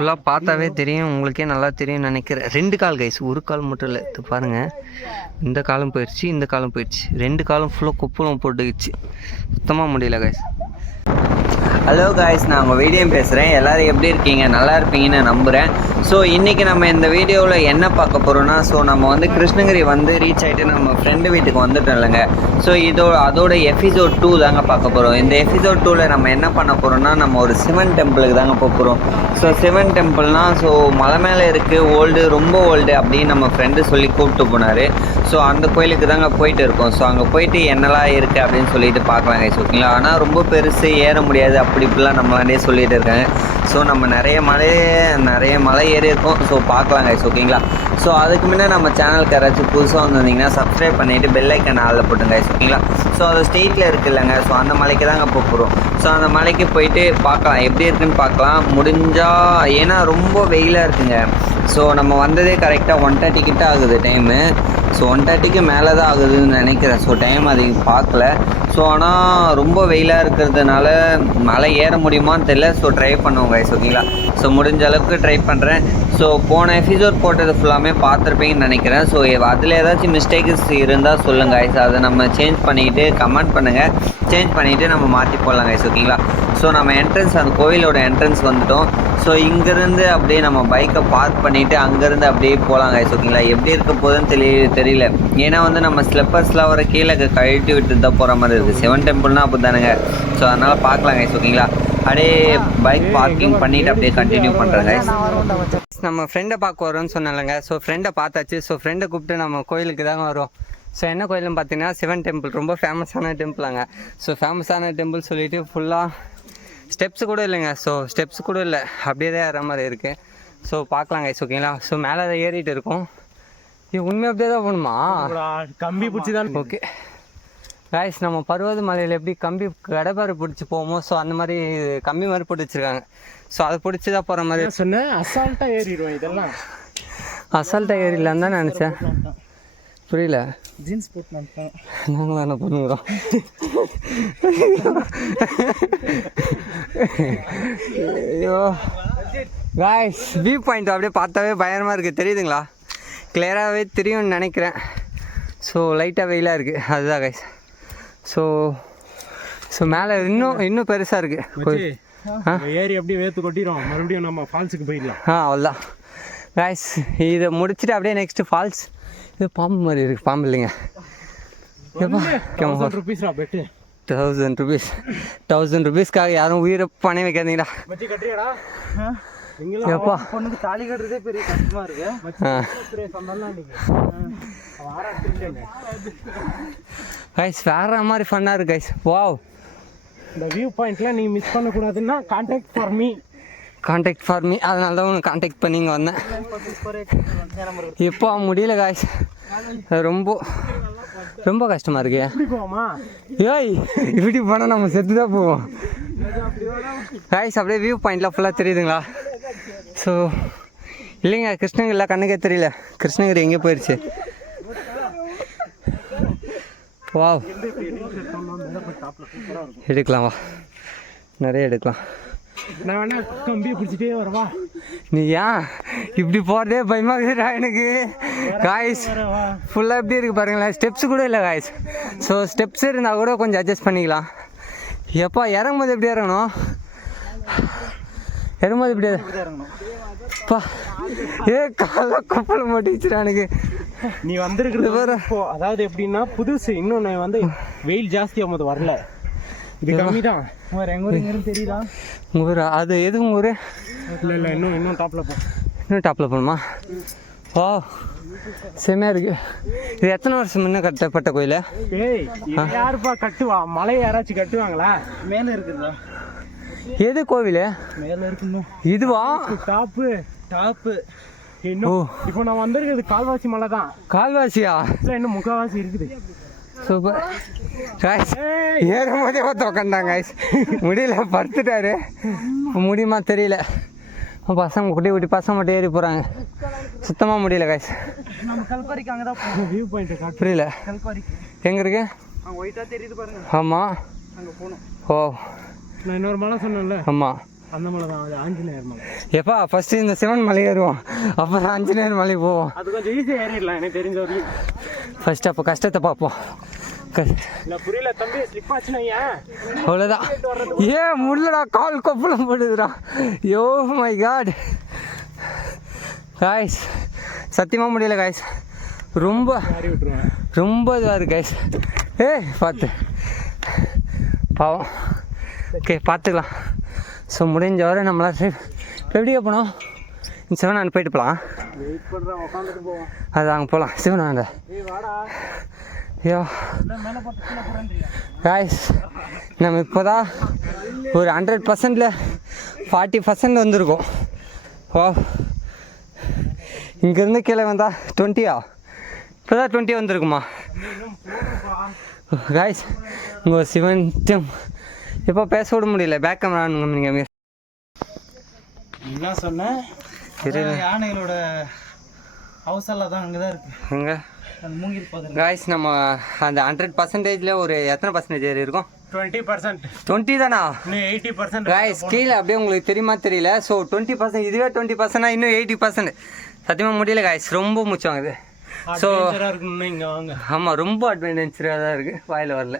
ஃபுல்லாக பார்த்தாவே தெரியும், உங்களுக்கே நல்லா தெரியும் நினைக்கிறேன். 2 கால் கைஸ், ஒரு கால் மட்டும் இல்லை. இது பாருங்கள், இந்த காலம் போயிடுச்சு, இந்த காலம் போயிடுச்சு. 2 காலம் ஃபுல்லாக குப்பலம் போட்டுக்கிச்சு, சுத்தமாக முடியல கைஸ். ஹலோ காய்ஸ், நான் உங்கள் வீடியோ பேசுகிறேன். எல்லோரும் எப்படி இருக்கீங்க? நல்லா இருப்பீங்கன்னு நம்புகிறேன். ஸோ இன்றைக்கி நம்ம இந்த வீடியோவில் என்ன பார்க்க போகிறோன்னா, ஸோ நம்ம வந்து கிருஷ்ணகிரி வந்து ரீச் ஆகிட்டு நம்ம ஃப்ரெண்டு வீட்டுக்கு வந்துட்டோம் இல்லைங்க. ஸோ அதோட எபிசோட் 2 தாங்க பார்க்க போகிறோம். இந்த எபிசோட் 2ல் நம்ம என்ன பண்ண போகிறோம்னா, நம்ம ஒரு சிவன் டெம்பிளுக்கு தாங்க போக போகிறோம். ஸோ சிவன் டெம்பிள்னால் ஸோ மலை மேலே இருக்குது, ரொம்ப ஓல்டு அப்படின்னு நம்ம ஃப்ரெண்டு சொல்லி கூப்பிட்டு போனார். ஸோ அந்த கோயிலுக்கு தாங்க போயிட்டு இருக்கோம். ஸோ அங்கே போயிட்டு என்னெல்லாம் இருக்குது அப்படின்னு சொல்லிட்டு பார்க்கலாம் கைஸ், ஓகேங்களா. ஆனால் ரொம்ப பெருசு, ஏற முடியாது, அப்படி இப்படிலாம் நம்மளாண்டே சொல்லிட்டு இருக்காங்க. ஸோ நம்ம நிறைய மலை ஏறி இருக்கோம். ஸோ பார்க்கலாம் கைஸ், ஓகேங்களா. ஸோ அதுக்கு முன்னே நம்ம சேனலுக்கு யாராச்சும் புதுசாக வந்திருந்தீங்கன்னா சப்ஸ்கிரைப் பண்ணிவிட்டு பெல் ஐக்கன் ஆளில் போட்டுங்க கைஸ், ஓகேங்களா. ஸோ அது ஸ்ட்ரெயிட்டில் இருக்குது இல்லைங்க, ஸோ அந்த மலைக்கு தாங்க போக போகிறோம். ஸோ அந்த மலைக்கு போயிட்டு பார்க்கலாம், எப்படி இருக்குன்னு பார்க்கலாம் முடிஞ்சால். ஏன்னா ரொம்ப வெயிலாக இருக்குங்க. ஸோ நம்ம வந்ததே கரெக்டாக 1:30 கிட்ட ஆகுது டைமு. ஸோ 1:30க்கு மேலே தான் ஆகுதுன்னு நினைக்கிறேன். ஸோ டைம் அதிகம் பார்க்கல. ஸோ ஆனால் ரொம்ப வெயிலாக இருக்கிறதுனால மலை ஏற முடியுமான்னு தெரியல. ஸோ ட்ரை பண்ணுவோம் கைஸ், ஓகேங்களா. ஸோ முடிஞ்ச அளவுக்கு ட்ரை பண்ணுறேன். ஸோ போன எபிசோட் போட்டது ஃபுல்லாமே பார்த்துருப்பீங்கன்னு நினைக்கிறேன். ஸோ அதில் ஏதாச்சும் மிஸ்டேக்ஸ் இருந்தால் சொல்லுங்கள் கைஸ், அதை நம்ம சேஞ்ச் பண்ணிவிட்டு கமெண்ட் பண்ணுங்கள். சேஞ்ச் பண்ணிவிட்டு நம்ம மாற்றி போடலாம் கைஸ், ஓகேங்களா. ஸோ நம்ம என்ட்ரன்ஸ், அந்த கோயிலோட என்ட்ரன்ஸ் வந்துட்டோம். ஸோ இங்கேருந்து அப்படியே நம்ம பைக்கை பார்க் பண்ணிவிட்டு அங்கேருந்து அப்படியே போகலாம் கைஸ், ஓகேங்களா. எப்படி இருக்க போகுதுன்னு தெரியல. ஏன்னா வந்து நம்ம ஸ்லிப்பர்ஸ்லாம் வர கீழே கழட்டி விட்டு தான் போகிற மாதிரி இருக்குது. சிவன் டெம்பிள்னால் அப்படி தானுங்க. ஸோ அதனால் பார்க்கலாம் கைஸ், ஓகேங்களா. அப்படியே பைக் பார்க்கிங் பண்ணிவிட்டு அப்படியே கண்டினியூ பண்ணுறேன் கைஸ். நம்ம ஃப்ரெண்டை பார்க்க வரோன்னு சொன்னாலங்க. ஸோ ஃப்ரெண்டை பார்த்தாச்சு. ஸோ ஃப்ரெண்டை கூப்பிட்டு நம்ம கோயிலுக்கு தாங்க வரோம். ஸோ என்ன கோயில்னு பார்த்தீங்கன்னா சிவன் டெம்பிள், ரொம்ப ஃபேமஸான டெம்பிளாங்க. ஸோ ஃபேமஸான டெம்பிள் சொல்லிவிட்டு ஃபுல்லாக ஸ்டெப்ஸு கூட இல்லைங்க. ஸோ ஸ்டெப்ஸ் கூட இல்லை, அப்படியே தான் ஏற மாதிரி இருக்குது. ஸோ பார்க்கலாம் கைஸ், ஓகேங்களா. ஸோ மேலே தான் ஏறிட்டு இருக்கோம். இது உண்மையாக அப்படியே தான் போகணுமா? கம்பி பிடிச்சி தான். ஓகே கைஸ், நம்ம பருவத மலையில் எப்படி கம்பி கடப்பாரு பிடிச்சி போவோமோ, ஸோ அந்த மாதிரி கம்பி மாதிரி போட்டு வச்சுருக்காங்க. ஸோ அதை பிடிச்சி தான் போகிற மாதிரி சொன்னேன். அசால்ட்டாக ஏறிடுவோம். இதெல்லாம் அசால்ட்டாக ஏறிடலான்னு தான் நினச்சேன். புரியல. ஜீன்ஸ் போட்டு நாங்களும் என்ன பண்ணுறோம். ஐயோ காய்ஸ், வியூ பாயிண்ட் அப்படியே பார்த்தாவே பயங்கரமாக இருக்குது, தெரியுதுங்களா? கிளியராகவே தெரியும்னு நினைக்கிறேன். ஸோ லைட்டாக வெயிலாக இருக்குது, அதுதான் காய்ஸ். ஸோ மேலே இன்னும் பெருசாக இருக்குது. ஏறி அப்படியே வேர்த்து கொட்டிடும். மறுபடியும் நம்ம ஃபால்ஸுக்கு போயிடலாம். அவ்வளோதான் காய்ஸ். இதை முடிச்சுட்டு அப்படியே நெக்ஸ்ட்டு ஃபால்ஸ். இது பாம்பு மாதிரி இருக்குது. பாம்பு இல்லைங்க. 1000 rupees பெட்டு. 1000 rupees. 1000 rupeesக்காக யாரும் உயிரை பணி வைக்காதீங்கடா. எப்பா பொண்ணுக்கு தாலி கட்டுறதே பெரிய கஷ்டமா இருக்கு. கைஸ் வேற மாதிரி ஃபன்னாக இருக்கு கைஸ். வாவ், இந்த வியூ பாயிண்ட்லாம் நீங்கள் மிஸ் பண்ணக்கூடாதுன்னா கான்டாக்ட் ஃபார் மீ. அதனால தான் உனக்கு கான்டாக்ட் பண்ணி இங்கே வந்தேன். இப்போ முடியல காய்ஸ், ரொம்ப கஷ்டமாக இருக்கு. ஏய், இப்படி போனால் நம்ம செத்து தான் போவோம் காய்ஸ். அப்படியே வியூ பாயிண்ட்லாம் ஃபுல்லாக தெரியுதுங்களா? ஸோ இல்லைங்க, கிருஷ்ணகிரியில் கண்ணுக்கே தெரியல. கிருஷ்ணகிரி எங்கே போயிடுச்சு? வா, எடுக்கலாம், வா, நிறைய எடுக்கலாம். நான் வேணா கம்பியை பிடிச்சிட்டே வரவா? நீ ஏன் இப்படி போகிறதே பயமாக இருக்குடா எனக்கு காய்ஸ். ஃபுல்லாக எப்படி இருக்குது பாருங்களேன். ஸ்டெப்ஸு கூட இல்லை காய்ஸ். ஸோ ஸ்டெப்ஸ் இருந்தால் கூட கொஞ்சம் அட்ஜஸ்ட் பண்ணிக்கலாம். எப்பா இறங்கும்போது எப்படி இறங்கணும்? இறங்கும்போது எப்படி பா? கால குப்பலை மாட்டிச்சுடா எனக்கு. நீ வந்துருக்குறது அதாவது எப்படின்னா புதுசு, இன்னும் நான் வந்து வெயில் ஜாஸ்தியாகும் போது வரல. இது கம்மி தான். எங்கள் ஊர் எங்கே தெரியுதா? உங்கள் ஊர் அது எது? உங்கள் ஊர்? இல்லை இன்னும் டாப்பில் இன்னும் டாப்பில் போகணுமா? ஓ செம்மையாக இருக்குது. இது எத்தனை வருஷம் முன்னே கட்டப்பட்ட கோயில்? ஏய், யாருப்பா கட்டுவா? மலை யாராச்சும் கட்டுவாங்களா? மேலே இருக்குதா? எது கோவில்? மேலே இருக்குங்க. இதுவா டாப்பு? இன்னும் இப்போ நான் வந்திருக்கிறது கால்வாசி மலை தான். கால்வாசியா? இல்லை, இன்னும் முக்கால்வாசி இருக்குது. Super guys. ஏறும் போதே பார்த்து உக்காந்தாங்க காய்ஸ். முடியல, படுத்துட்டாரு. முடியுமா தெரியல. பசங்க குட்டி பசங்க மட்டும் ஏறி போகிறாங்க. சுத்தமாக முடியல காய்ஸ். நம்ம கல்பாரிக்கு அங்கே தான் வியூ பாயிண்ட். புரியல. கல்பாரிக்கு எங்கே இருக்கு? ஒயிட்டாக தெரியுது பாருங்க. ஆமாம், அங்கே போகணும். ஓ நான் இன்னொரு மலை சொன்னேன்ல. ஆமாம், அந்த மலை தான், அது ஆஞ்சநேயர் மலை. எப்பா ஃபஸ்ட்டு இந்த சிவன் மலை ஏறுவோம், அப்புறம் ஆஞ்சநேயர் மலை போவோம். அது கொஞ்சம் ஈஸியாக ஏறிடலாம் எனக்கு தெரிஞ்ச வரைக்கும். ஃபஸ்ட்டு அப்போ கஷ்டத்தை பார்ப்போம். இல்லை புரியல தம்பி, ஸ்லிப் ஆச்சுன்னா ஏன் அவ்வளோதான். ஏன் முடியலடா, கால் கொப்பளம் போடுதுடா. யோ மை காட் காய்ஸ், சத்தியமாக முடியல காய்ஸ். ரொம்ப ரொம்ப இதாக இருக்குது காய்ஸ். பார்த்து பாவம். ஓகே பார்த்துக்கலாம். ஸோ முடிஞ்ச வரை நம்மளாம் எப்படியே போனோம், சிவனாண்டு போயிட்டு போகலாம். வெயிட் பண்ணுறேன், உட்காந்துட்டு போவோம். அது அங்கே போகலாம் சிவனாண்ட. வாடா. ஐயோ காய்ஸ், நம்ம இப்போ தான் ஒரு 100%ல் 40% வந்திருக்கோம். ஓ, இங்கேருந்து கீழே வந்தால் 20 இப்போ தான் 20 வந்திருக்குமா காய்ஸ். உங்கள் சிவன் இப்போ பேச விட முடியல, பேக் கேமரா நீங்கள் என்ன சொன்னேன்? யானைகளோட ஹவுஸ் எல்லாம் தான் அங்கே தான் இருக்குது. எங்கே காய்ஸ் நம்ம அந்த 100%ல் ஒரு எத்தனை பர்சன்டேஜ் ஏறி இருக்கும்? 20%. 20 தானா? இன்னும் 80%. காய்ஸ் கீழே அப்படியே உங்களுக்கு தெரியுமா தெரியல. ஸோ 20%, இதுவே 20%, இன்னும் 80%. சத்தியமாக முடியல காய்ஸ், ரொம்ப மூச்சு வாங்குது. ஸோ இங்கே வாங்க. ஆமாம், ரொம்ப அட்வான்ச்சராக தான் இருக்குது, வாயில் வரல.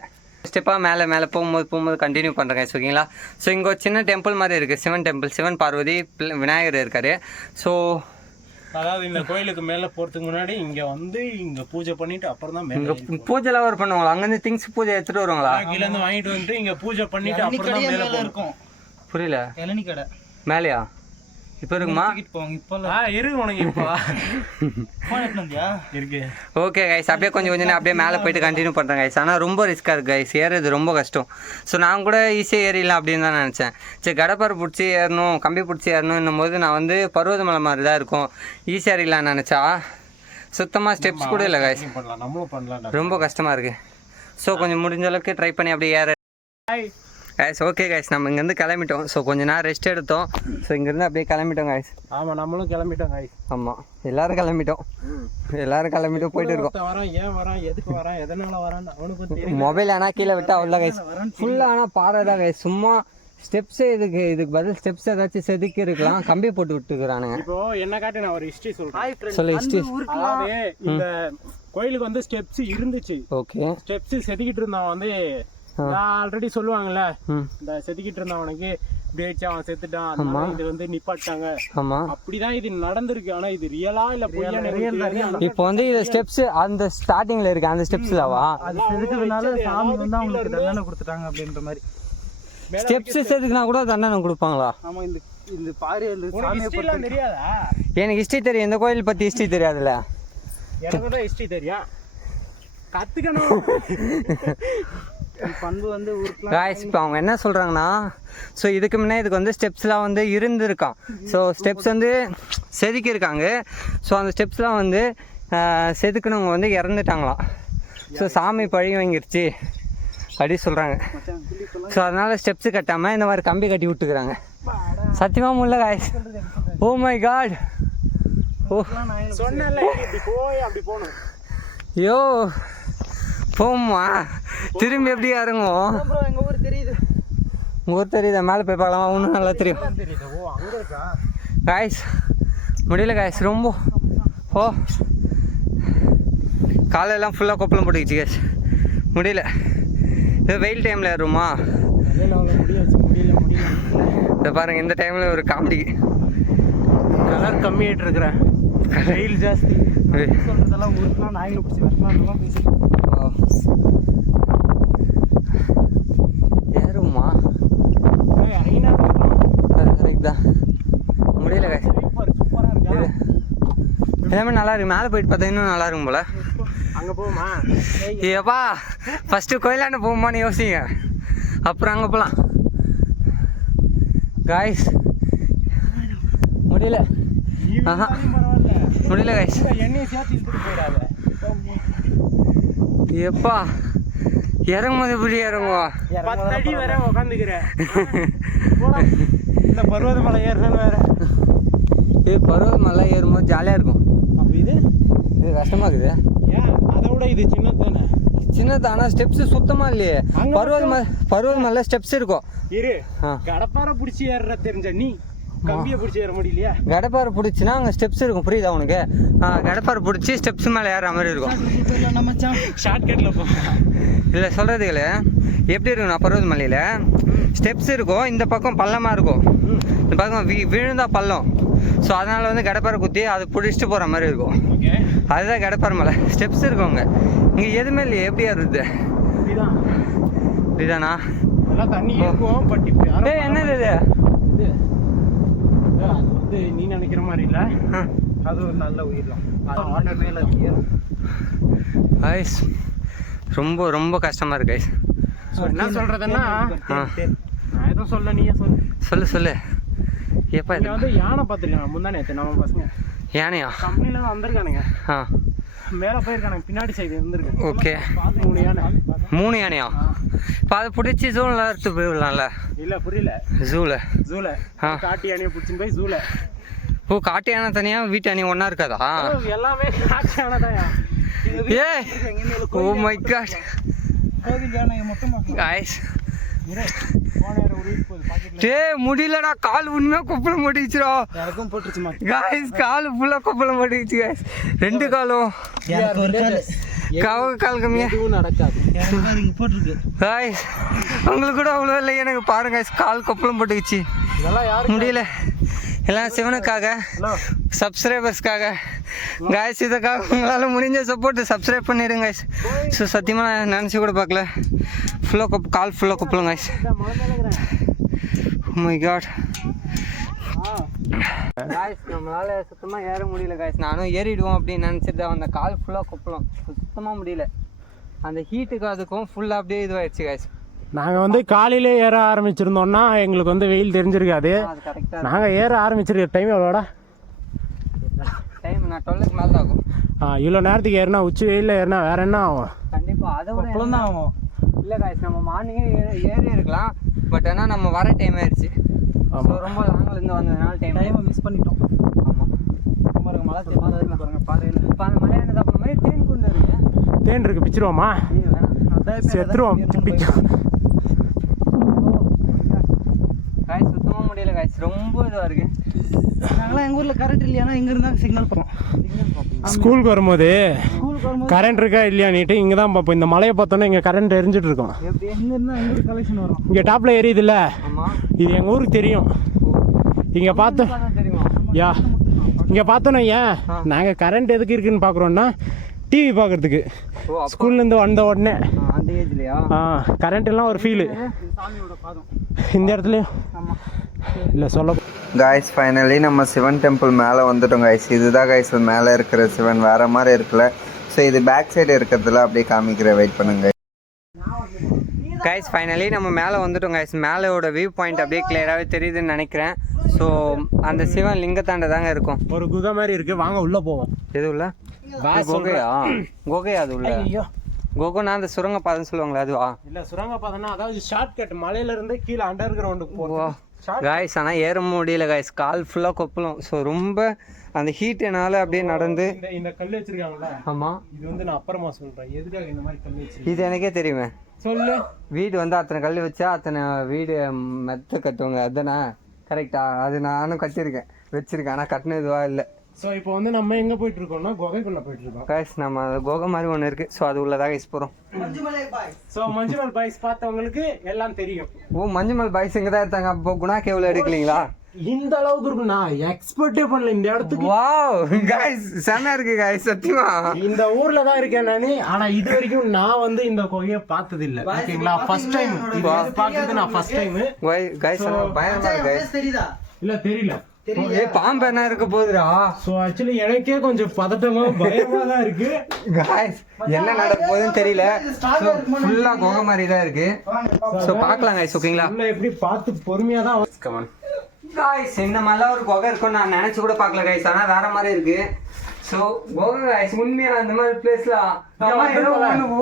ஸ்டெப்பாக மேலே போகும்போது கண்டினியூ பண்ணுறேன் காய்ஸ், ஓகேங்களா? ஸோ இங்கே ஒரு சின்ன டெம்பிள் மாதிரி இருக்குது, சிவன் டெம்பிள். சிவன் பார்வதி விநாயகர் இருக்கார். ஸோ அதாவது இந்த கோயிலுக்கு மேலே போகிறதுக்கு முன்னாடி இங்கே வந்து இங்கே பூஜை பண்ணிட்டு அப்புறம் தான் இங்கே பூஜைலாம் ஒரு பண்ணுவாங்களா? அங்கேருந்து திங்ஸ் பூஜை எடுத்துகிட்டு வருவாங்களா? கீழேருந்து வாங்கிட்டு வந்துட்டு இங்கே பூஜை பண்ணிட்டு அப்புறம் தான் மேலே இருக்கும். புரியல. இளநீ கடை மேலேயா? இப்போ இருக்குமா? இருக்கு உனக்கு இப்போ இருக்கு. ஓகே கைஸ், அப்படியே கொஞ்சம் அப்படியே மேலே போயிட்டு கண்டினியூ பண்ணுறேன் கைஸ். ஆனால் ரொம்ப ரிஸ்க்காக இருக்குது கைஸ், ஏறுறது ரொம்ப கஷ்டம். ஸோ நான் கூட ஈஸியாக ஏறிடலாம் அப்படின்னு தான் நினச்சேன். சரி, கடப்பாறை பிடிச்சி ஏறணும், கம்பி பிடிச்சி ஏறணும் போது நான் வந்து பருவதமலை மாதிரி தான் இருக்கும், ஈஸியாக ஏறிடலான்னு நினச்சா சுத்தமாக ஸ்டெப்ஸ் கூட இல்லை கைஸ், ரொம்ப கஷ்டமாக இருக்குது. ஸோ கொஞ்சம் முடிஞ்ச அளவுக்கு ட்ரை பண்ணி அப்படியே ஏற கைஸ். ஓகே கைஸ், நம்ம இங்கேருந்து கிளம்பிட்டோம். ஸோ கொஞ்சம் நேரம் ரெஸ்ட் எடுத்தோம். ஸோ இங்கேருந்து அப்படியே கிளம்பிட்டோம் கைஸ். ஆமாம், நம்மளும் கிளம்பிட்டோம் கைஸ். ஆமாம், எல்லோரும் கிளம்பிட்டோம் போயிட்டு இருக்கோம். வரான், ஏன் வரான், எதுக்கு வரான், எதனால வரான்னு அவனுக்கும் தெரியும். மொபைல் ஆனால் கீழே விட்டா அவ்வளோ கைஸ், ஃபுல்லாக ஆனால் பாறை தான் கைஸ். சும்மா ஸ்டெப்ஸு இதுக்கு பதில் ஸ்டெப்ஸ் ஏதாச்சும் செதுக்கி இருக்கலாம், கம்பி போட்டு விட்டுக்கிறானுங்க. இப்போ என்ன காட்டி நான் ஒரு ஹிஸ்ட்ரி சொல்கிறேன். சொல்லு ஹிஸ்ட்ரி. அதாவது இந்த கோயிலுக்கு வந்து ஸ்டெப்ஸ் இருந்துச்சு. ஓகே, ஸ்டெப்ஸ் செதுக்கிட்டு இருந்தான் வந்து ஆல்ரெடி சொல்லுவாங்கல்ல, இந்த செதுக்கிட்டு இருந்தவனுக்கு இப்படி அவன் செத்துட்டான், இது வந்து நிப்பாட்டாங்க. ஆமா, அப்படிதான் இது நடந்திருக்கு. ஆனா இது ரியலா இல்ல பொய்யா? இப்போ வந்து இது ஸ்டெப்ஸ் அந்த ஸ்டார்டிங்ல இருக்கு, அந்த ஸ்டெப்ஸ்லவா அது செதுக்கிறதுனால சாமி வந்து அவங்களுக்கு தண்டனை கொடுத்துட்டாங்க அப்படின்ற மாதிரி. ஸ்டெப்ஸ் செதுக்குனா கூட தண்டனை கொடுப்பாங்களா? ஆமா, இந்த பாரு சாமியை தெரியாதா? எனக்கு ஹிஸ்ட்ரி தெரியும், இந்த கோயில் பத்தி ஹிஸ்ட்ரி தெரியாதுல்ல. எனக்கு தான் ஹிஸ்ட்ரி தெரியும், கத்துக்கணும். பண்பு வந்து காய்ஸ். இப்போ அவங்க என்ன சொல்கிறாங்கன்னா, ஸோ இதுக்கு முன்னே இதுக்கு வந்து ஸ்டெப்ஸ்லாம் வந்து இருந்திருக்கான். ஸோ ஸ்டெப்ஸ் வந்து செதுக்கியிருக்காங்க. ஸோ அந்த ஸ்டெப்ஸ்லாம் வந்து செதுக்குனவங்க வந்து இறந்துட்டாங்களாம். ஸோ சாமி பழி வாங்கிருச்சு அப்படி சொல்கிறாங்க. ஸோ அதனால் ஸ்டெப்ஸு கட்டாமல் இந்த மாதிரி கம்பி கட்டி விட்டுக்கிறாங்க. சத்தியமாக முடியல காய்ஸ். Oh my god. ஓ சொன்னல, அப்படி போகணும். ஐயோ போமா, திரும்பி எப்படி இறங்குவோம்? எங்கள் ஊர் தெரியுது. உங்கள் ஊர் தெரியுதா? மேலே போய் பார்க்கலாமா? ஒன்றும் நல்லா தெரியும் காய்ஸ். முடியல காய்ஸ், ரொம்ப ஓ காலையெல்லாம் ஃபுல்லாக கொப்பளம் போட்டுக்கிச்சு காய்ஸ், முடியல. இது வெயில் டைமில் ஏறுமா? இதை பாருங்கள், இந்த டைமில் ஒரு காமெடி. கலர் கம்மியாகிட்டு இருக்கிறேன், வெயில் ஜாஸ்தி. சொல்கிறதெல்லாம் ஊருக்குலாம் நாய்களை பிடிச்சி வரலாம் பேசிட்டு ஏறுமா? அது கரெக்ட் தான், முடியல காய்ஸ். சூப்பராக இருக்கு, எல்லாமே நல்லா இருக்கு. மேலே போயிட்டு பார்த்தா இன்னும் நல்லா இருக்கும் போல. அங்கே போகுமா? ஏப்பா ஃபஸ்ட்டு கோயிலாண்ட போகுமான்னு யோசிங்க, அப்புறம் அங்கே போகலாம் காய்ஸ். முடியல, ஆஹா முடியல காய்ஸ். எண்ணெயை சேர்த்து இழுத்துட்டு போயிடாத. எப்பா இறங்கும் போது இப்படி இறங்குவா? 10 அடி வர உக்காந்துக்கிறேன். இந்த பருவதமலை ஏறணும்னு வேற. இது பருவதமலை ஏறும்போது ஜாலியாக இருக்கும். அப்போ இது கஷ்டமாக இருக்குது. ஏன் அதை விட இது சின்னது தானே? சின்னது ஆனா ஸ்டெப்ஸ் சுத்தமா இல்லையே. பருவத் மலை ஸ்டெப்ஸ் இருக்கும். இரு கடப்பாரை பிடிச்சி ஏற தெரிஞ்ச நீ கம்பியை பிடிச்சி ஏற முடியலையா? கடப்பாரை பிடிச்சினா அங்கே ஸ்டெப்ஸ் இருக்கும், புரியுதா உனக்கு? கடப்பாரை பிடிச்சி ஸ்டெப்ஸ் மேலே ஏற மாதிரி இருக்கும். நம்ம ஷார்ட்கட்டில் போ இல்லை சொல்கிறதுல எப்படி இருக்குண்ணா, பருவத் மலையில் ஸ்டெப்ஸ் இருக்கும், இந்த பக்கம் பள்ளமாக இருக்கும், இந்த பக்கம் விழுந்தா பள்ளம். ஸோ அதனால் வந்து கடப்பாரை குத்தி அது பிடிச்சிட்டு போகிற மாதிரி இருக்கும். அதுதான் கடப்பாரை மலை. ஸ்டெப்ஸ் இருக்கும் அங்கே. இங்கே எதுவுமே இல்லையே, எப்படி ஏறுறது? இதுதானா? எல்லாம் தண்ணி இருக்கும். பட் இப்போ என்னது இது? அது வந்து நீ நினைக்கிற மாதிரி இல்லை, அது ஒரு நல்ல உயிர் தான். வாட்டர் மேலே ஐஸ் ரொம்ப ரொம்ப கஷ்டமாக இருக்கு ஐஸ். என்ன சொல்கிறதுன்னா நான் எதுவும் சொல்ல, நீயே சொல்லு. எப்போ இங்கே வந்து யானை பார்த்துருக்காங்க முந்தானே நம்ம பசங்க. யானையா? கம்பெனியில் தான் வந்திருக்கானுங்க. மேலே போயிருக்கானுங்க, பின்னாடி சைடு இருந்திருக்கு. ஓகே. 3 யானை. 3 யானையா? இப்போ அதை பிடிச்சி ஜூவில் எடுத்து போயிடலாம்ல? இல்லை புரியல. ஜூவில் காட்டு யானையை பிடிச்சின்னு போய் ஜூவில். ஓ, காட்டு யானை தனியாக வீட்டு யானை ஒன்றா இருக்காதா? எல்லாமே காட்டு யானை தான். ஏ ஓ மை காட் गाइस டே முடியலடா, கால் உண்மையா கொப்பள மாட்டிச்சுடா. எனக்கும் போட்டுச்சுமா गाइस, கால் ஃபுல்லா கொப்பள மாட்டிச்சு गाइस. 2 காலும் எனக்கு ஒரு கால் கம்மியா எதுவும் நடக்காது. எனக்கு இங்க போட்டுருக்கு गाइस. உங்களுக்கு கூட அவ்வளோ இல்லை, எனக்கு பாருங்க गाइस, கால் கொப்பளம் போட்டுச்சு. இதெல்லாம் யாருக்கு முடியல. எல்லாம் சிவனுக்காக, சப்ஸ்கிரைபர்ஸ்க்காக गाइस. இதுக்காக உங்களால் முடிஞ்ச சப்போர்ட் சப்ஸ்கிரைப் பண்ணிடுங்க गाइस. ஸோ சத்தியமாக நான் நினச்சி கூட பார்க்கல. கால் ஃபுல்லாக கொப்பளம் guys. Oh my god guys, நம்மளால சுத்தமாக ஏற முடியல गाइस. நானும் ஏறிடுவோம் அப்படின்னு நினச்சிட்டு அந்த கால் ஃபுல்லாக கொப்பளம் சுத்தமாக முடியல. அந்த ஹீட்டுக்கு அதுக்கும் ஃபுல்லாக அப்படியே இதுவாகிடுச்சு गाइस. நாங்கள் வந்து காலையிலே ஏற ஆரம்பிச்சிருந்தோம்னா எங்களுக்கு வந்து வெயில் தெரிஞ்சிருக்காது. நாங்கள் ஏற ஆரம்பிச்சிருக்க டைம் எவ்வளோடா? டைம் நான் 12க்கு மேலே தான் ஆகும். இவ்வளோ நேரத்துக்கு ஏறினா உச்சி வெயிலில் ஏறினா வேற என்ன ஆகும்? கண்டிப்பாக அதை விட தான் ஆகும். இல்லை காய்ஸ், நம்ம மார்னிங்கே ஏறி இருக்கலாம். பட் ஆனால் நம்ம வர டைம் ஆயிடுச்சு. ஸோ ரொம்ப லாங்கிலேருந்து வந்ததுனால டைமை மிஸ் பண்ணிட்டோம். ஆமாம். மழை பாருங்க. இப்போ அந்த மலையானது அப்புறம் மாதிரி தேன் கொண்டு வருங்க. தேன் இருக்கு, பிச்சிருவோமா? செத்துருவோம். காய்ஸ் சுத்தமாக முடியல காய்ஸ், ரொம்ப இதுவாக இருக்கு. நாங்களாம் எங்கள் ஊரில் கரண்ட் இல்லையானா இங்கே இருந்தால் சிக்னல் போகிறோம். ஸ்கூலுக்கு வரும்போது கரண்ட் இருக்கா இல்லையான்னுட்டு இங்கே தான் பார்ப்போம். இந்த மலையை பார்த்தோன்னா இங்கே கரண்ட் எரிஞ்சிட்டு இருக்கோம். எப்படி எங்கே இருந்தால் எங்கள் ஊருக்கு கலெக்ஷன் வரும். இங்கே டாப்பில் எரியுது இல்லை, ஆமாம். இது எங்கள் ஊருக்கு தெரியும். இங்கே பார்த்தோம் தெரியுமா? யா இங்கே பார்த்தோன்னா ஏன் நாங்கள் கரண்ட் எதுக்கு இருக்குன்னு பார்க்குறோன்னா டிவி பார்க்குறதுக்கு. ஸ்கூல்லேருந்து வந்த உடனே அந்த ஏஜ்லையா கரண்ட் எல்லாம் ஒரு ஃபீலு இந்த இடத்துலையும் இல்லை சொல்ல. गाइस ஃபைனலி நம்ம சிவன் டெம்பிள் மேலே வந்துட்டோம் गाइस. இதுதான் गाइस மேலே இருக்கிற சிவன், வேறு மாதிரி இருக்குல்ல. ஸோ இது பேக் சைடு இருக்கிறதுல அப்படியே காமிக்கிற, வெயிட் பண்ணுங்க गाइस. ஃபைனலி நம்ம மேலே வந்துட்டோம் गाइस. மேலோட வியூ பாயிண்ட் அப்படியே கிளியராகவே தெரியுதுன்னு நினைக்கிறேன். ஸோ அந்த சிவன் லிங்கத்தாண்ட தாங்க இருக்கும். ஒரு குகை மாதிரி இருக்குது, வாங்க உள்ளே போவோம். எது உள்ள? கோகையா அது உள்ள? கோகோனா அந்த சுரங்க பாதைன்னு சொல்லுவாங்களே அதுவா? இல்லை, சுரங்க பாதைன்னா அதாவது ஷார்ட்கட் மலையிலேருந்து கீழே அண்டர் கிரவுண்டுக்கு போவோம் गाइस. ஆனால் ஏற முடியல गाइस, கால் ஃபுல்லாக கொப்பளம். ஸோ ரொம்ப அந்த ஹீட்டுனால அப்படியே நடந்து இந்த கல் வச்சிருக்காங்கல்ல. ஆமாம், இது வந்து நான் அப்புறமா சொல்கிறேன் எதுக்காக இந்த மாதிரி கல் வச்சு. இது எனக்கே தெரியுமே. சொல்லு. வீடு வந்து அத்தனை கல் வச்சா அத்தனை வீடு மெத்த கட்டுவாங்க, அதுதானே? கரெக்டா? அது நானும் கட்டியிருக்கேன், வச்சிருக்கேன், ஆனால் கட்டின இதுவாக இல்லை. ஸோ இப்போ வந்து நம்ம எங்கே போயிட்டு இருக்கோம்னா குகைக்குள்ளே போயிட்டு இருக்கோம் गाइस. நம்ம கோகை மாதிரி ஒன்று இருக்குது. ஸோ அது உள்ளதாக கைஸ் போகிறோம். ஸோ மஞ்சுமல் பாய்ஸ் பார்த்தவங்களுக்கு எல்லாம் தெரியும். ஓ, மஞ்சுமல் பாய்ஸ் இங்கே தான் எடுத்தாங்க. அப்போ குணா கேவில் எடுக்கலீங்களா? இந்த அளவுக்கு இருக்கும், நான் எக்ஸ்பெக்டே பண்ணல இந்த இடத்துக்கு. வாவ் गाइस, செம இருக்கு गाइस சத்தியமா. இந்த ஊர்ல தான் இருக்கேன் நானு, ஆனா இது வரைக்கும் நான் வந்து இந்த கோகையை பார்த்தது இல்ல. ஓகேங்களா? ஃபர்ஸ்ட் டைம் இது பார்த்தது, நான் ஃபர்ஸ்ட் டைம் गाइस. பயமா இருக்கு गाइस. தெரியுதா? இல்ல தெரியல. ஏய், பாம்பு என்ன இருக்க போகுதுடா? சோ ஆக்சுவலி எனக்கே கொஞ்சம் பதட்டமா பயமா தான் இருக்கு गाइस. என்ன நடக்க போகுதுன்னு தெரியல. ஃபுல்லா கோகை மாதிரி தான் இருக்கு. சோ பார்க்கலாம் गाइस. ஓகேங்களா? உள்ள எப்படி பார்த்து பொறுமையா தான். கமான் गाइस, இந்த மாதிரி ஒரு கோகை இருக்கும் நான் நினைச்சு கூட பார்க்கல गाइस. ஆனா வேற மாதிரி இருக்கு. சோ கோகை गाइस, உண்மையா அந்த மாதிரி பிளேஸ்ல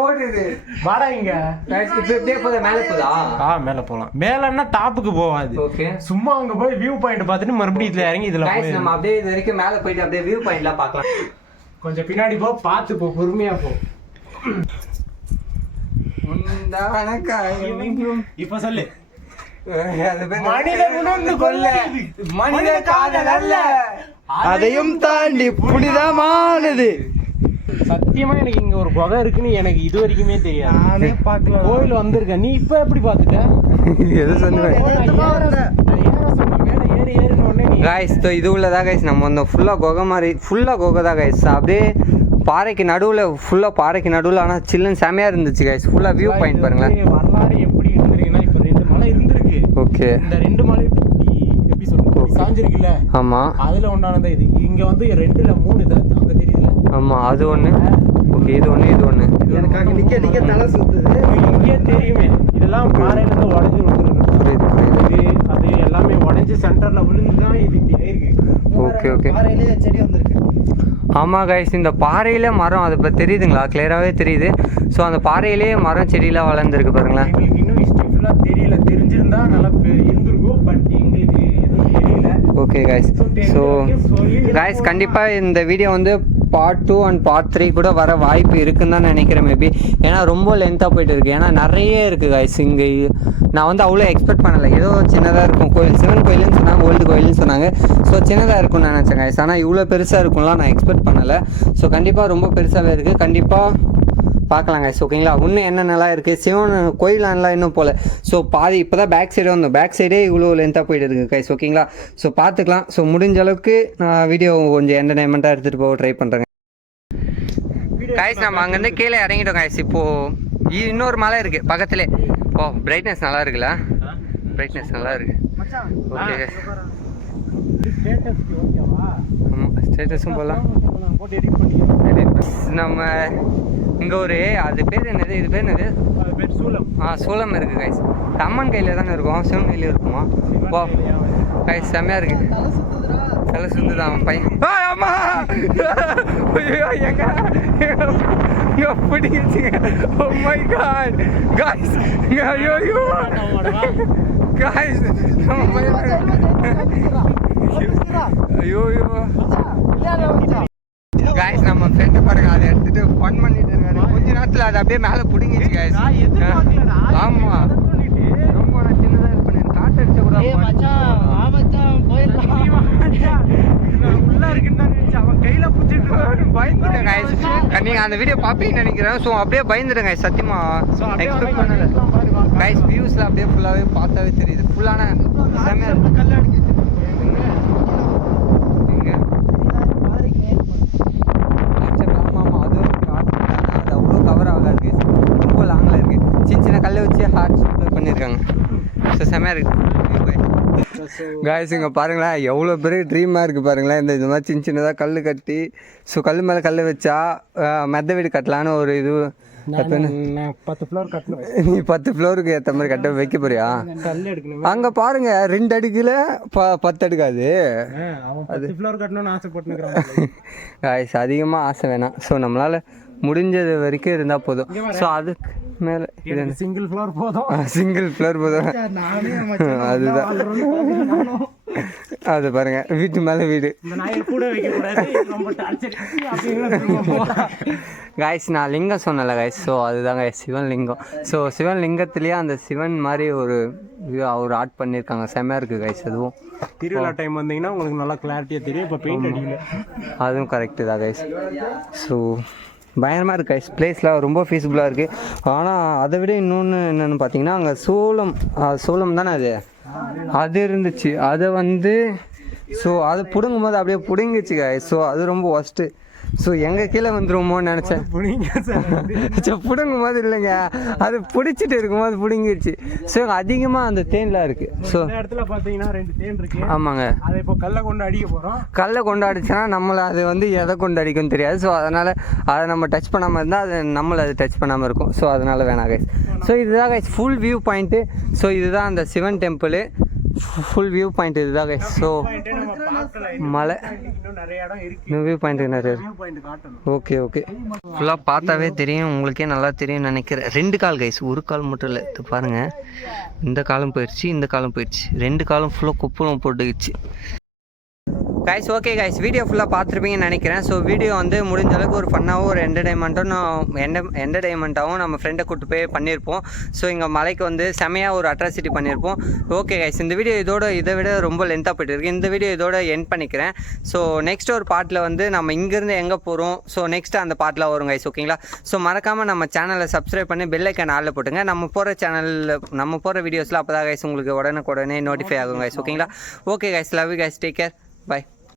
ஓடுது. வாடா இங்க गाइस. இப்படியே போதா மேல போதா? மேல போலாம். மேலன்னா டாப்புக்கு போகாது. ஓகே. சும்மா அங்க போய் வியூ பாயிண்ட் பார்த்துட்டு மறுபடியும் இதுல இறங்கி இதுல गाइस நம்ம அப்படியே இது வரைக்கும் மேல போயிட்டு அப்படியே வியூ பாயிண்ட்லாம் பார்க்கலாம். கொஞ்சம் பின்னாடி போ, பார்த்து போ, பொறுமையா போ. இப்ப சொல்லு. மனித காதல் அல்ல, அதையும் தாண்டி புனிதமானது. சத்தியமா எனக்கு இங்க ஒரு குகை இருக்குன்னு எனக்கு இது வரைக்குமே தெரியாது. நானே பார்க்கல. கோயில் வந்திருக்கேன், நீ இப்ப எப்படி பாத்துட்ட? எது சொன்ன காய்ஸ்? இது உள்ளதா கைஸ் நம்ம வந்து ஃபுல்லாக குகை மாதிரி, ஃபுல்லாக குகை தான் கைஸ். அப்படியே பாறைக்கு நடுவில், ஃபுல்லாக பாறைக்கு நடுவில். ஆனால் சில்லுன்னு செமையாக இருந்துச்சு கைஸ். ஃபுல்லாக வியூ பாயிண்ட் பாருங்களேன். வரலாறு எப்படி இருந்திருக்குன்னா, இப்ப 2 மலை இருந்திருக்கு. ஓகே, இந்த 2 மலை எப்படி சொல்றது, சாஞ்சிருக்குல்ல, ஆமாம். அதுல ஒன்றானதான் இது. இங்க வந்து 2ல 3 இது அங்க தெரியுதுல. ஆமாம், அது ஒன்று. ஓகே, இது ஒன்று, இது ஒன்று. எனக்கு அங்க நிக்க தலை சுத்துது. இங்கே தெரியுமே, இதெல்லாம் பாறையில இருந்து உடஞ்சி வந்துருக்கு. அது எல்லாமே உடஞ்சி சென்டர்ல விழுந்துதான் இது இப்படி ஆயிருக்கு. Okay okay. பாறையிலே செடி வந்திருக்கு. ஆமாம் கைஸ், இந்த பாறையில் மரம், அது இப்போ தெரியுதுங்களா? கிளியராகவே தெரியுது. ஸோ அந்த பாறையிலே மரம் செடியெலாம் வளர்ந்துருக்கு பாருங்களேன். எங்களுக்கு இன்னும் ஹிஸ்ட்ரி ஃபுல்லாக தெரியல. தெரிஞ்சிருந்தா நல்லா இருந்திருக்கும், பட் எங்களுக்கு எதுவும் தெரியல. ஓகே கைஸ், ஸோ கைஸ் கண்டிப்பாக இந்த வீடியோ வந்து பார்ட் 2 அண்ட் பார்ட் 3 கூட வர வாய்ப்பு இருக்குன்னு தான் நினைக்கிறேன் மேபி. ஏன்னா ரொம்ப லென்த்தாக போயிட்டு இருக்கு. ஏன்னா நிறைய இருக்குது கைஸ் இங்கே. நான் வந்து அவ்வளோ எக்ஸ்பெக்ட் பண்ணலை. ஏதோ சின்னதாக இருக்கும் கோயில், சிவன் கோயிலுன்னு சொன்னாங்க, ஓல்டு கோயில்னு சொன்னாங்க. ஸோ சின்னதாக இருக்கும்னு நினச்சேன் கைஸ். ஆனால் இவ்வளோ பெருசாக இருக்கும்லாம் நான் எக்ஸ்பெக்ட் பண்ணலை. ஸோ கண்டிப்பாக ரொம்ப பெருசாகவே இருக்குது. கண்டிப்பாக பார்க்கலாம் கைஸ். ஓகேங்களா? இன்னும் என்னென்னலாம் இருக்குது, சிவன் கோயிலெலாம் இன்னும் போகல. ஸோ பாதி இப்போ தான் பேக் சைடே வந்தோம். பேக் சைடே இவ்வளோ லென்த்தாக போயிட்டு இருக்குது கைஸ். ஓகேங்களா? ஸோ பார்த்துக்கலாம். ஸோ முடிஞ்ச அளவுக்கு நான் வீடியோ கொஞ்சம் என்டர்டைன்மெண்ட்டாக எடுத்துகிட்டு போக ட்ரை பண்ணுறேங்க கைஸ். நம்ம அங்கேருந்து கீழே இறங்கிட்டோம் கைஸ். இப்போது இன்னொரு மலை இருக்குது பக்கத்துலேயே. ஓ, பிரைட்னஸ் நல்லா இருக்குல்ல? பிரைட்னஸ் நல்லா இருக்குது. ஓகே கைஸ், ஆமாம், ஸ்டேட்டஸும் போடலாம். நம்ம இங்கே ஒரு, அது பேர் என்னது, இது பேர் என்னது? சூலம். சூலம் இருக்குது கைஸ். அம்மன் கையில் தானே இருக்கும், சிவன் கையில் இருக்குமா? வா கைஸ், செம்மையாக இருக்குது. தலை சுற்றுதான் அவன் பையன். ஆமா, ஐயோ எங்க பிடிச்சிங்க. ஓ மை காட் கைஸ், ஐயோ ஐயோ கைஸ், ஐயோ ஐயோ கைஸ். நம்ம ஃப்ரெண்டு பாருங்க, அதை எடுத்துட்டு ஃபன் பண்ணிட்டு இருக்காரு. கொஞ்ச நேரத்தில் அது அப்படியே மேலே பிடிங்கிச்சு கைஸ். ஆமாம், ரொம்ப நான் சின்னதாக இருப்பேன். காட்டு அடிச்ச கூட பயந்துட்டேன் கைஸ். நீங்கள் அந்த வீடியோ பார்ப்பீங்கன்னு நினைக்கிறேன். ஸோ அப்படியே பயந்துட்டேன் கைஸ். சத்தியமாக எக்ஸ்பெக்ட் பண்ணல கைஸ். வியூஸில் அப்படியே ஃபுல்லாகவே பார்த்தாவே தெரியுது. ஃபுல்லான செம்மையாக இருக்கு. சின்ன சின்ன கல்லை வச்சு ஹார்ட் ஷேப் பண்ணியிருக்காங்க. ஸோ செம்மையாக இருக்குது காய்ஸ். இங்கே பாருங்களேன், எவ்வளோ பெரிய ட்ரீமாக இருக்குது பாருங்களேன். இந்த மாதிரி சின்ன சின்னதாக கல் கட்டி, ஸோ கல் மேலே கல் வச்சா மெத்த வீடு கட்டலான்னு ஒரு இது. 10 ஃப்ளோர் கட்டணும். நீ 10 ஃப்ளோருக்கு ஏற்ற மாதிரி கட்ட வைக்க போறியா? கல் எடுக்கணும். அங்கே பாருங்க, 2 அடுக்குல 10 அடுக்காது. அது ஃப்ளோர் கட்டணும்னு ஆசைப்பட்டுருக்கான் காய்ஸ். அதிகமாக ஆசை வேணாம். ஸோ நம்மளால் முடிஞ்சது வரைக்கும் இருந்தால் போதும். ஸோ அதுக்கு மேலே சிங்கிள் ஃப்ளோர் போதும். சிங்கிள் ஃப்ளோர் போதும். அதுதான், அது பாருங்க, வீட்டு மேலே வீடு. காய்ஸ், நான் லிங்கம் சொன்னல காய்ஸ். ஸோ அதுதான் காய்ஸ் சிவன் லிங்கம். ஸோ சிவன் லிங்கத்துலேயே அந்த சிவன் மாதிரி ஒரு அவர் ஆர்ட் பண்ணியிருக்காங்க. செம்மையாக இருக்குது காய்ஸ். அதுவும் திருவிழா டைம் வந்தீங்கன்னா உங்களுக்கு நல்லா கிளாரிட்டியாக தெரியும். இப்போ பெயிண்ட் அடிக்கல, அதுவும் கரெக்டு தான் காய்ஸ். ஸோ பயங்கரமாக இருக்குது கைஸ். பிளேஸ்லாம் ரொம்ப ஃபீஸிபுளாக இருக்குது. ஆனால் அதை விட இன்னொன்று என்னென்னு பார்த்தீங்கன்னா, அங்கே சோளம் தானே அது இருந்துச்சு. அதை வந்து ஸோ அது பிடுங்கும் போது அப்படியே பிடுங்கிச்சு கைஸ். ஸோ அது ரொம்ப ஒஸ்ட்டு. ஸோ எங்கள் கீழே வந்துருமோன்னு நினச்சேன். பிடுங்கும் போது இல்லைங்க, அது பிடிச்சிட்டு இருக்கும்போது பிடுங்கிடுச்சு. ஸோ அதிகமாக அந்த தேன்லாம் இருக்குது. ஸோ இடத்துல பார்த்தீங்கன்னா 2 தேன் இருக்கு. ஆமாங்க, அதை இப்போ கல்லை கொண்டு அடிக்க போகிறோம். கல்லை கொண்டு அடிச்சா நம்மளை அது வந்து எதை கொண்டு அடிக்கும்னு தெரியாது. ஸோ அதனால் அதை நம்ம டச் பண்ணாமல் இருந்தால் அது நம்மளை அது டச் பண்ணாமல் இருக்கும். ஸோ அதனால் வேணாம் கைஸ். ஸோ இதுதான் guys full view point. So இதுதான் அந்த Sivan temple full view point இதுதான் கைஸ். ஸோ மலை வியூ பாயிண்ட் நிறைய. ஓகே ஓகே, ஃபுல்லாக பார்த்தாவே தெரியும், உங்களுக்கே நல்லா தெரியும் நினைக்கிறேன். 2 கால் கைஸ், ஒரு கால் மட்டும் இல்லை. இது பாருங்கள், இந்த காலம் போயிடுச்சு, இந்த காலம் போயிடுச்சு. 2 காலம் ஃபுல்லாக குப்பலம் போட்டுக்கிச்சு கைஸ் ஓகே கைஸ் வீடியோ ஃபுல்லாக பார்த்துருப்பீங்கன்னு நினைக்கிறேன். ஸோ வீடியோ வந்து முடிஞ்ச அளவுக்கு ஒரு ஃபன்னாகவும் ஒரு என்டர்டைன்மெண்ட்டாகவும் நம்ம ஃப்ரெண்டை கூப்பிட்டு போய் பண்ணியிருப்போம். ஸோ இங்கே மலைக்கு வந்து செமையாக ஒரு அட்ராசிட்டி பண்ணியிருப்போம். ஓகே கைஸ் இந்த வீடியோ இதை விட ரொம்ப லென்த்தாக போய்ட்டு இருக்கு. இந்த வீடியோ இதோட எண்ட் பண்ணிக்கிறேன். ஸோ நெக்ஸ்ட் ஒரு பார்ட்டில் வந்து நம்ம இங்கேருந்து எங்கே போகிறோம், ஸோ நெக்ஸ்ட் அந்த பார்ட்டில் வரும் கைஸ். ஓகேங்களா? ஸோ மறக்காமல் நம்ம சேனலை சப்ஸ்கிரைப் பண்ணி பெல் ஐக்கான் ஆளில் போட்டுங்க. நம்ம போகிற வீடியோஸில் அப்போ தான் கைஸ் உங்களுக்கு உடனே நோட்டிஃபை ஆகும் கைஸ். ஓகேங்களா? Okay guys, love you guys, take care, by.